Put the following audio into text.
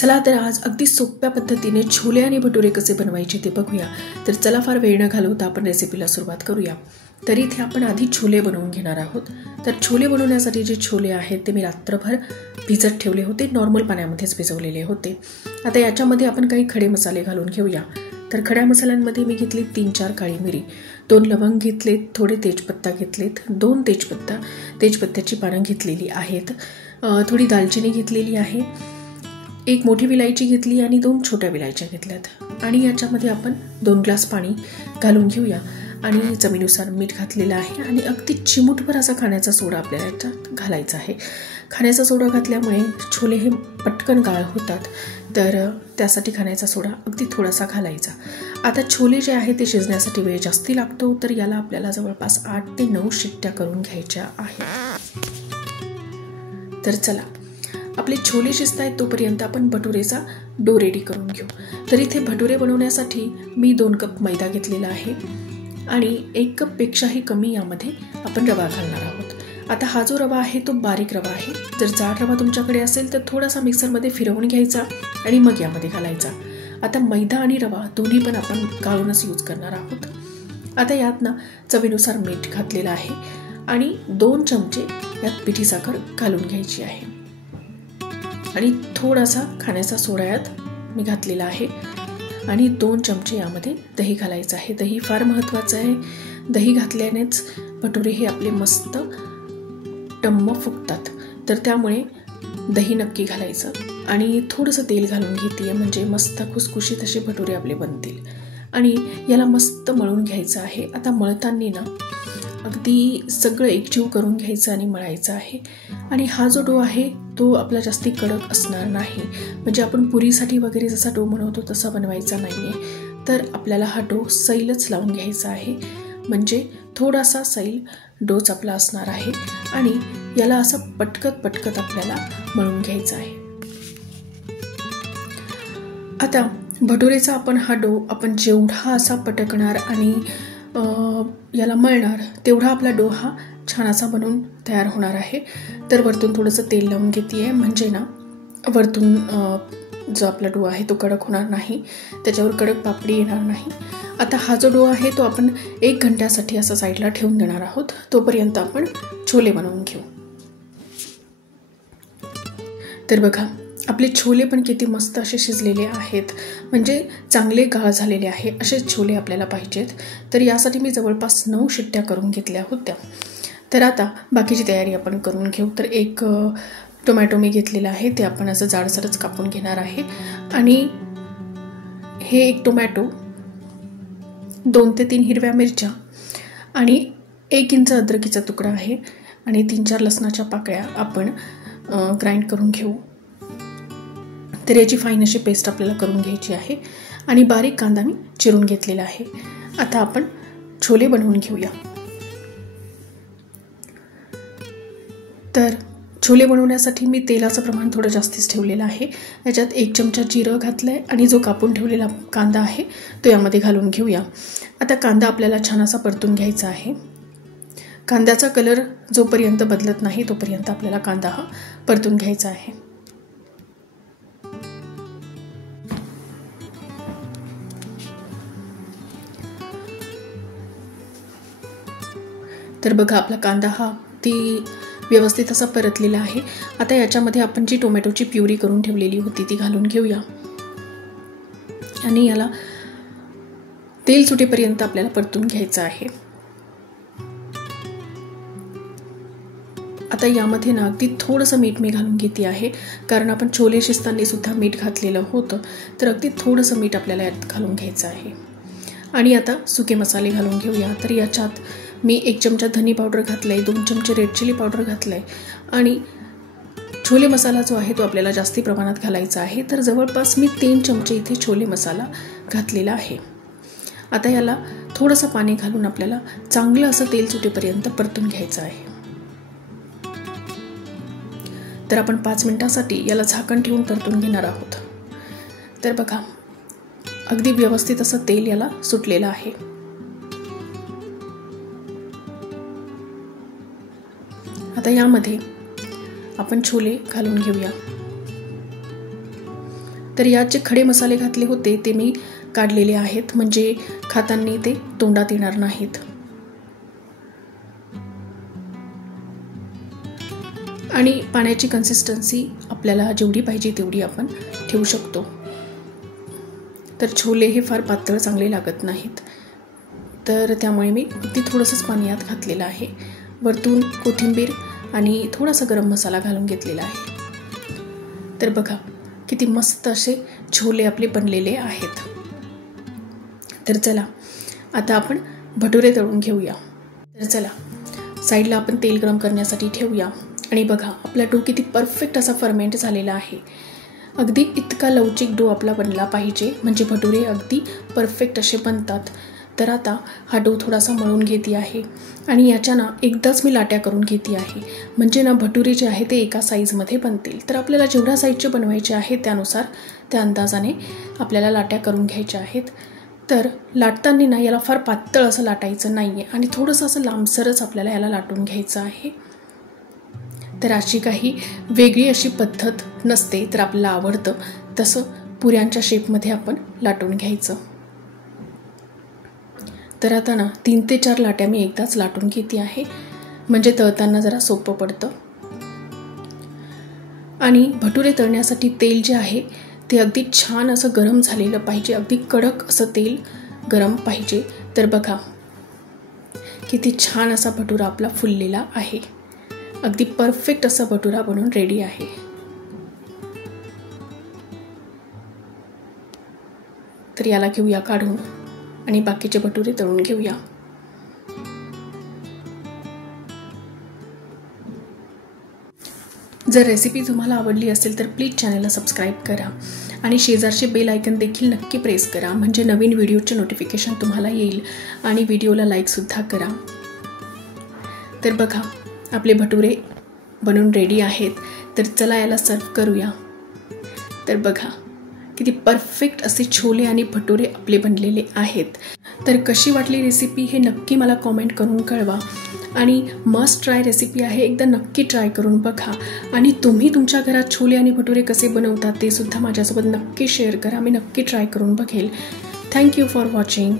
चला तर आज अगदी सोप्या पद्धतीने छोले आणि भटुरे कसे बनवायचे ते बघूया। तर चला फार वेळ न घालवता आपण रेसिपीला सुरुवात करूया। तर इथे आपण आधी छोले बनवून घेणार आहोत। तर छोले बनवण्यासाठी जे छोले आहेत ते मी रात्रभर भिजत ठेवले होते, नॉर्मल पाण्यामध्येच भिजवलेले होते। आता याच्यामध्ये आपण काही खडे मसाले घालून घेऊया। तर खड्या मसाल्यांमध्ये मी घेतली 3-4 काळी मिरी, 2 लवंग घेतलेत, थोडे तेजपत्ता घेतलेत, 2 तेजपत्त्याची पानं घेतलेली आहेत, थोडी दालचिनी घेतलेली आहे, 1 मोठी विलायची घेतली आणि 2 छोट्या विलायच्या घेतल्यात। आणि याच्यामध्ये आपण 2 ग्लास पाणी घालून घेऊया आणि चवीनुसार मीठ घातलेलं आहे आणि अगदी चिमूटभर असा खाण्याचा सोडा आपल्याला याच्यात घालायचा आहे। खाण्याचा सोडा घातल्यामुळे छोले हे पटकन गाळ होतात, तर त्यासाठी खाण्याचा सोडा अगदी थोडासा घालायचा। आता छोले जे आहे ते शिजण्यासाठी वेळ जास्ती लागतो, तर याला आपल्याला जवळपास 8 ते 9 शिट्ट्या करून घ्यायच्या आहेत। तर चला आपले छोले शिजतायत तोपर्यंत आपण भटुरेचा डो रेडी करून घेऊ। तर इथे भटुरे बनवण्यासाठी मी 2 कप मैदा घेतलेला आहे आणि 1 कप पेक्षाही कमी यामध्ये आपण रवा घालणार आहोत। आता हा जो रवा आहे तो बारीक रवा आहे। जर जाड रवा तुमच्याकडे असेल तर थोडासा मिक्सरमध्ये फिरवून घ्यायचा आणि मग यामध्ये घालायचा। आता मैदा आणि रवा दोन्ही पण आपण गाळूनच यूज करणार आहोत। आता यात ना चवीनुसार मीठ घातलेलं आहे आणि 2 चमचे यात पिठी साखर घालून घ्यायची आहे आणि थोडासा खाण्याचा सोडा यात मी घातलेला आहे आणि 2 चमचे यामध्ये दही घालायचं आहे। दही फार महत्त्वाचं आहे। दही घातल्यानेच भटुरे हे आपले मस्त टम्म फुगतात, तर त्यामुळे दही नक्की घालायचं आणि थोडंसं तेल घालून घेते, म्हणजे मस्त खुसखुशीत असे भटुरे आपले बनतील। आणि याला मस्त मळून घ्यायचं आहे। आता मळताना ना अगदी सगळं एकजीव करून घ्यायचं आणि मळायचं आहे। आणि हा जो डो आहे तो आपला जास्ती कडक असणार नाही, म्हणजे आपण पुरीसाठी वगैरे जसा डो बनवतो तसा बनवायचा नाहीये। तर आपल्याला हा डो सैलच लावून घ्यायचा आहे, म्हणजे थोडासा सैल डोच आपला असणार आहे आणि याला असं पटकत आपल्याला मळून घ्यायचं आहे। आता भटुरेचा आपण हा डो आपण जेवढा असा पटकणार आणि याला मळणार तेवढा आपला डो हा छान असा बनून तयार होणार आहे। तर वरतून थोडंसं तेल लावून घेते, म्हणजे ना वरतून जो आपला डो आहे तो कडक होणार नाही, त्याच्यावर कडक पापडी येणार नाही। आता हा जो डो आहे तो आपण 1 घंट्यासाठी असा साईडला ठेवून देणार आहोत। तोपर्यंत आपण छोले बनवून घेऊ। तर बघा आपले छोले पण किती मस्त असे शिजलेले आहेत, म्हणजे चांगले गाळ झालेले आहे, असे छोले आपल्याला पाहिजेत। तर यासाठी मी जवळपास 9 शिट्ट्या करून घेतल्या होत्या। तर आता बाकीची तयारी आपण करून घेऊ। तर 1 टोमॅटो मी घेतलेला आहे, ते आपण असं जाडसरच कापून घेणार आहे आणि हे 1 टोमॅटो, 2 ते 3 हिरव्या मिरच्या आणि 1 इंच अद्रकीचा तुकडा आहे आणि 3-4 लसणाच्या पाकळ्या आपण ग्राइंड करून घेऊ। तर याची फाईन अशी पेस्ट आपल्याला करून घ्यायची आहे आणि बारीक कांदा मी चिरून घेतलेला आहे। आता आपण छोले बनवून घेऊया। तर छोले बनवण्यासाठी मी तेलाचं प्रमाण थोडं जास्तीच ठेवलेलं आहे। याच्यात 1 चमचा जिरं घातलंय आणि जो कापून ठेवलेला कांदा आहे तो यामध्ये घालून घेऊया। आता कांदा आपल्याला छान असा परतून घ्यायचा आहे। कांद्याचा कलर जोपर्यंत बदलत नाही तोपर्यंत आपल्याला कांदा हा परतून घ्यायचा आहे। तर बघा आपला कांदा हा ती व्यवस्थित असा परतलेला आहे। आता याच्यामध्ये आपण जी टोमॅटोची प्युरी करून ठेवलेली होती ती घालून घेऊया आणि याला तेल सुटेपर्यंत आपल्याला परतून घ्यायचं आहे। आता यामध्ये ना अगदी थोडंसं मीठ मी घालून घेते आहे, कारण आपण छोले शिजताना सुद्धा मीठ घातलेलं होतं, तर अगदी थोडंसं मीठ आपल्याला यात घालून घ्यायचं आहे। आणि आता सुके मसाले घालून घेऊया। तर याच्यात मी 1 चमचा धनी पावडर घातलंय, 2 चमचे रेड चिली पावडर घातलंय आणि छोले मसाला जो आहे तो आपल्याला जास्ती प्रमाणात घालायचा आहे। तर जवळपास मी 3 चमचे इथे छोले मसाला घातलेला आहे। आता याला थोडंसं पाणी घालून आपल्याला चांगलं असं तेल सुटेपर्यंत परतून घ्यायचं आहे। तर आपण 5 मिनिटांसाठी याला झाकण ठेवून परतून घेणार आहोत। तर बघा अगदी व्यवस्थित असं तेल याला सुटलेलं आहे। आता यामध्ये आपण छोले घालून घेऊया तर यात जे खडे मसाले घातले होते ते मी काढलेले आहेत, म्हणजे खाताना ते तोंडात येणार नाहीत. आणि पाण्याची कन्सिस्टन्सी आपल्याला जेवढी पाहिजे तेवढी आपण ठेवू शकतो. तर छोले हे फार पातळ चांगले लागत नाहीत, तर त्यामुळे मी अगदी थोडंसंच पाणी यात घातलेलं आहे. वरतून कोथिंबीर आणि थोडासा गरम मसाला घालून घेतलेला आहे. तर बघा किती मस्त असे छोले आपले बनलेले आहेत. तर चला आता आपण भटुरे तळून घेऊया. तर चला साईडला आपण तेल गरम करण्यासाठी ठेवूया. आणि बघा आपला डो किती परफेक्ट असा फर्मेंट झालेला आहे. अगदी इतका लवचिक डो आपला बनला पाहिजे, म्हणजे भटुरे अगदी परफेक्ट असे बनतात. तर आता हा डो थोडासा मळून घेते आहे आणि याच्या ना एकदाच मी लाट्या करून घेते आहे, म्हणजे ना भटुरे जे आहे ते एका साईजमध्ये बनतील. तर आपल्याला जेवढ्या साईजचे बनवायचे आहेत त्यानुसार त्या अंदाजाने आपल्याला लाट्या करून घ्यायच्या आहेत. तर लाटताना ना याला फार पातळ असं लाटायचं नाही आहे आणि थोडंसं असं लांबसरच आपल्याला याला लाटून घ्यायचं आहे. तर अशी काही वेगळी अशी पद्धत नसते, तर आपल्याला आवडतं तसं पुऱ्यांच्या शेपमध्ये आपण लाटून घ्यायचं. तर आता ना 3 ते 4 लाट्या मी एकदाच लाटून घेते आहे, म्हणजे तळताना जरा सोपं पडतं. आणि भटुरे तळण्यासाठी तेल जे आहे ते अगदी छान असं गरम झालेलं पाहिजे, अगदी कडक असं तेल गरम पाहिजे. तर बघा किती छान असा भटुरा आपला फुललेला आहे. अगदी परफेक्ट असा भटुरा बनून रेडी आहे. तर याला घेऊया काढून आणि बाकीचे भटुरे तळून घेऊया. जर रेसिपी तुम्हाला आवडली असेल तर प्लीज चॅनलला सबस्क्राईब करा आणि शेजारचे बेल आयकन देखील नक्की प्रेस करा, म्हणजे नवीन व्हिडिओचे नोटिफिकेशन तुम्हाला येईल. आणि व्हिडिओला लाईकसुद्धा करा. तर बघा आपले भटुरे बनून रेडी आहेत. तर चला याला सर्व करूया. तर बघा किती परफेक्ट असे छोले आणि भटुरे आपले बनलेले आहेत. तर कशी वाटली रेसिपी हे नक्की मला कॉमेंट करून कळवा. आणि मस्ट ट्राय रेसिपी आहे, एकदा नक्की ट्राय करून बघा. आणि तुम्ही तुमच्या घरात छोले आणि भटुरे कसे बनवतात ते सुद्धा माझ्यासोबत नक्की शेअर करा, मी नक्की ट्राय करून बघेल. Thank you for watching.